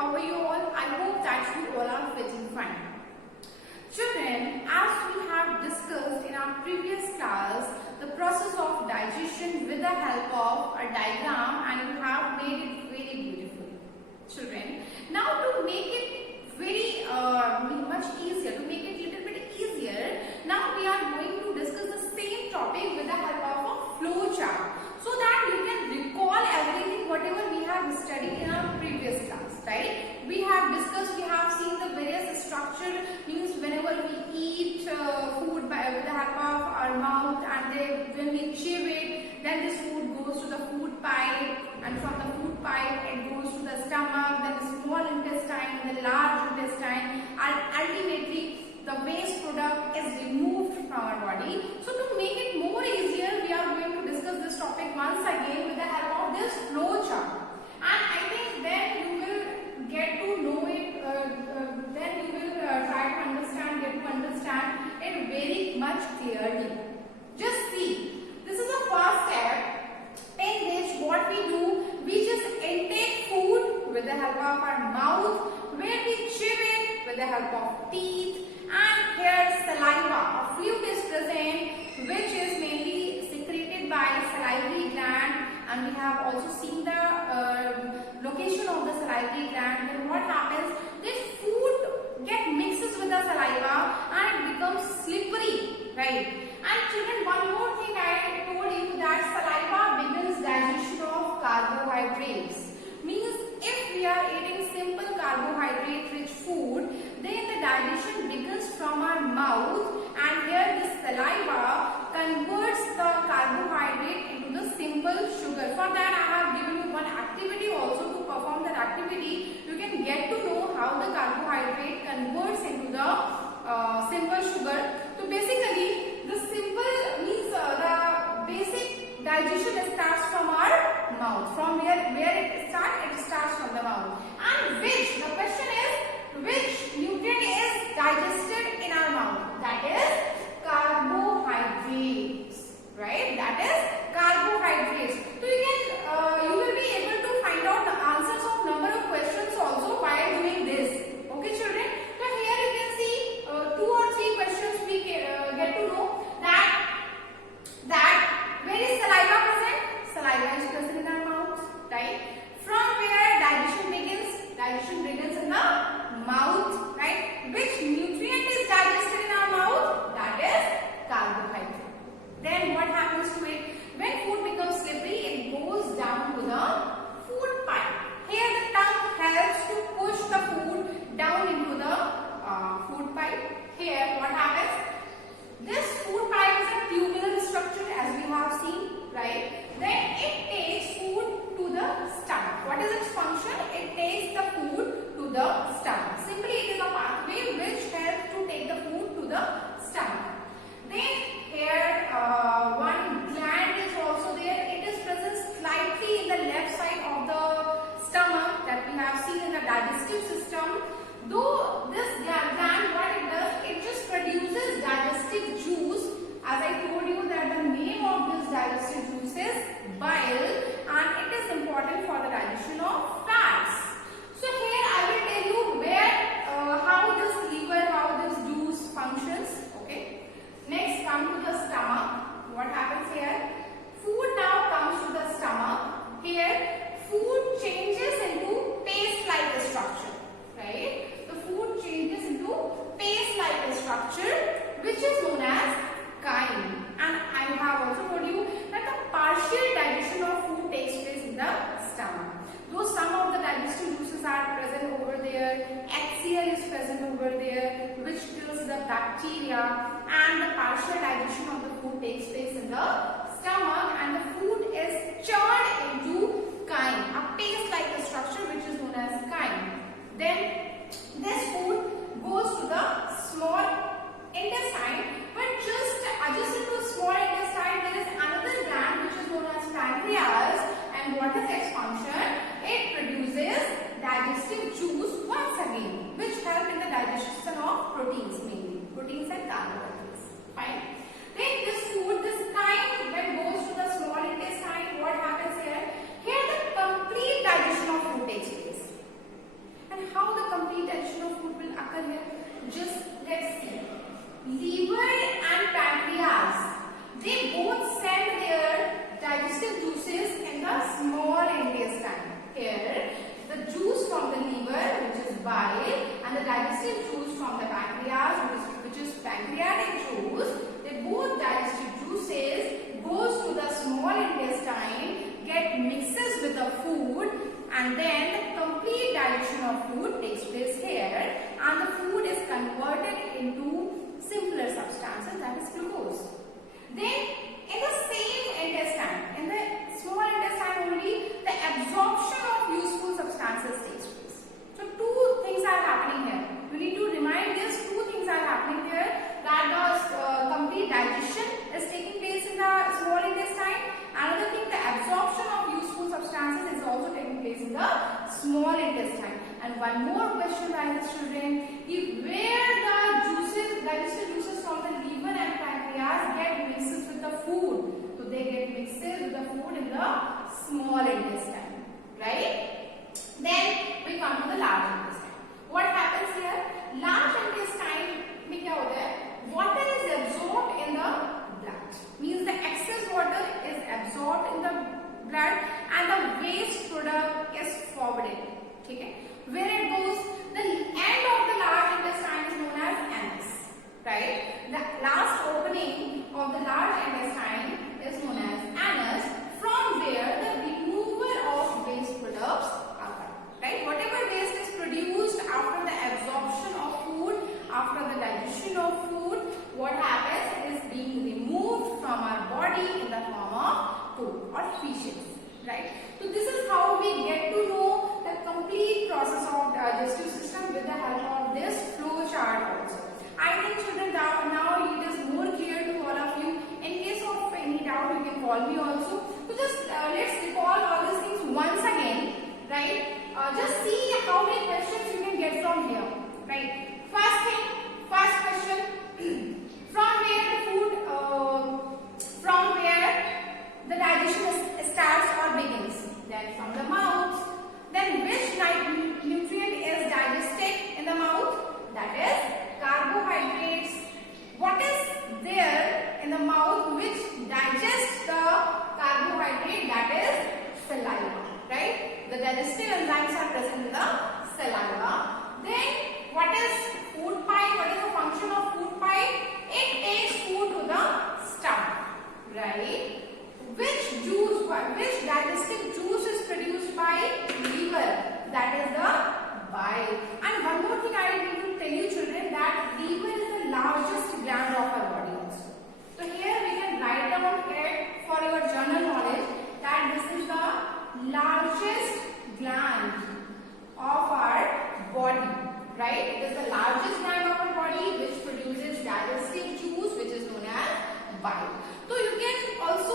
how are you all? I hope that you all are fitting fine. Children, as we have discussed in our previous class, the process of digestion with the help of a diagram, and you have made it very beautiful. Children, now to make it very much easier, to make it little bit easier, now we are going to discuss the same topic with the help of a flow chart, so that you can recall everything whatever we have studied in our previous class, right? We have discussed, we have seen the various structure, means whenever we eat food with the help of our mouth, and then when we chew it, then this food goes to the food pipe, and from the food pipe it goes to the stomach, then the small intestine, the large intestine, and ultimately the waste product is removed from our body. So to make it more easier, we are going to discuss this topic once again with the help of this flow chart. And I think then you will get to know it, then you will try to understand, get to understand it very much clearly. Just see, this is the first step in which what we do, we just intake food with the help of our mouth, where we chew it with the help of teeth, and here saliva, a fluid is present which is mainly secreted by salivary gland, and we have also seen the location of the salivary gland. Then what happens, this food mixes with the saliva and it becomes slippery, right? And children, one more thing I told you, that saliva begins digestion of carbohydrates. Means if we are eating simple carbohydrate rich food, then the digestion begins from our mouth, and here this saliva converts the carbohydrate into the simple sugar. For that I have given you one activity also. To perform that activity, you can get to know how the carbohydrate converts into the simple sugar. So basically the simple means the basic digestion starts from our mouth. From where it starts from the mouth. And the question is, which nutrient is digested in our mouth? That is carbohydrates, right? That is carbohydrates. So you will be able to find out the answers of number of questions also while doing this. Okay, children. So here you can see 2 or 3 questions we get to know that where is saliva present? Saliva is present in our mouth, right? From where digestion begins? Digestion begins in the mouth, right? Which nutrient is digested in our mouth? That is carbohydrate. Then what happens to it? When food becomes slippery, it goes down to the food pipe. Here the tongue helps to push the food down into the food pipe. Here what happens? This food pipe is a tubular structure, as we have seen, right? Then it takes food to the stomach. What is its function? It takes the food to the stomach. Simply it is a pathway which helps to take the food to the stomach. Then here one gland is also there. It is present slightly in the left side of the stomach that we have seen in the digestive system. Though this gland, what it does, it just produces digestive juice. As I told you that the name of this digestive juice is bile, and it is important for the digestion of fats. So here I will tell you how this liver, how this juice functions. Okay. Next, come to the stomach. What happens here? Food now comes to the stomach. Here, food changes into paste-like structure, right? The food changes into paste-like structure, which is known as chyme. And I have also told you that the partial digestion of food takes place in the stomach. Though some of the digestive juices are present over there, HCl is present over there, which kills the bacteria, and the partial digestion of the food takes place in the stomach, and the food is churned into chyme, a paste-like structure which is known as chyme. Then this food goes to the small intestine, but just adjacent to small intestine there is another gland which is known as pancreas, and what is its function? It produces digestive juice once again, which help in the digestion of proteins, mainly proteins and carbohydrates. Fine. Then this food, this chyme, when goes to the small intestine, what happens here? then the complete digestion of food takes place here, and the food is converted into simpler substances, that is glucose. Then in the same intestine, in the small intestine only, the absorption of useful substances takes place. So two things are happening here. You need to remind this, two things are happening here, that the complete digestion is taking place in the small intestine. Another thing, the absorption of useful substances is also taking place in the small intestine. And one more question by the children, where the juices, digestive juices from the liver and pancreas get mixed with the food. So they get mixed with the food in the small intestine, right? Then we come to the large intestine. What happens here? Large intestine में क्या होता है? Water is absorbed in the blood. Means the excess water is absorbed in the blood and the waste product is forwarded. ठीक है? Where it goes, the end of the large intestine is known as anus, right? The last opening of the large intestine is known as anus, from where the removal of waste products occur, right? Whatever waste is produced after the absorption of food, after the digestion of food, what happens? It is being removed from our body in the form of poop or feces, right? So this is how we get to know the complete process of digestive system with the help of this flow chart also. I think children now it is more clear to all of you. In case of any doubt, you can call me also. So just let's recall all these things once again, right? Just see how many questions you can get from here, right? First question, from where the food, from where the digestion starts or begins? Then from the mouth. Then which nutrient is digested in the mouth? That is carbohydrates. What is there in the mouth which digests the carbohydrate? That is saliva, right? The digestive enzymes are present in the saliva. Then what is food pipe? What is the function of food pipe? It takes food to the stomach, right? Which juice, which digestive juice is produced by liver? That is the bile. And one more thing I need to tell you children, that liver is the largest gland of our body also. So here we can write down here for your general knowledge that this is the largest gland of our body, right? It is the largest gland of our body which produces digestive juice, which is known as bile. So you can also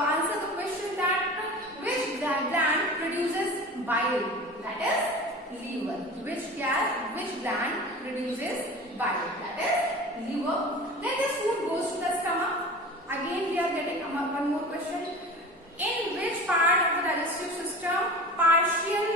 answer the question that which gland produces bile? That is liver. Which gland produces bile? That is liver. Then this food goes to the stomach. Again we are getting one more question. In which part of the digestive system partial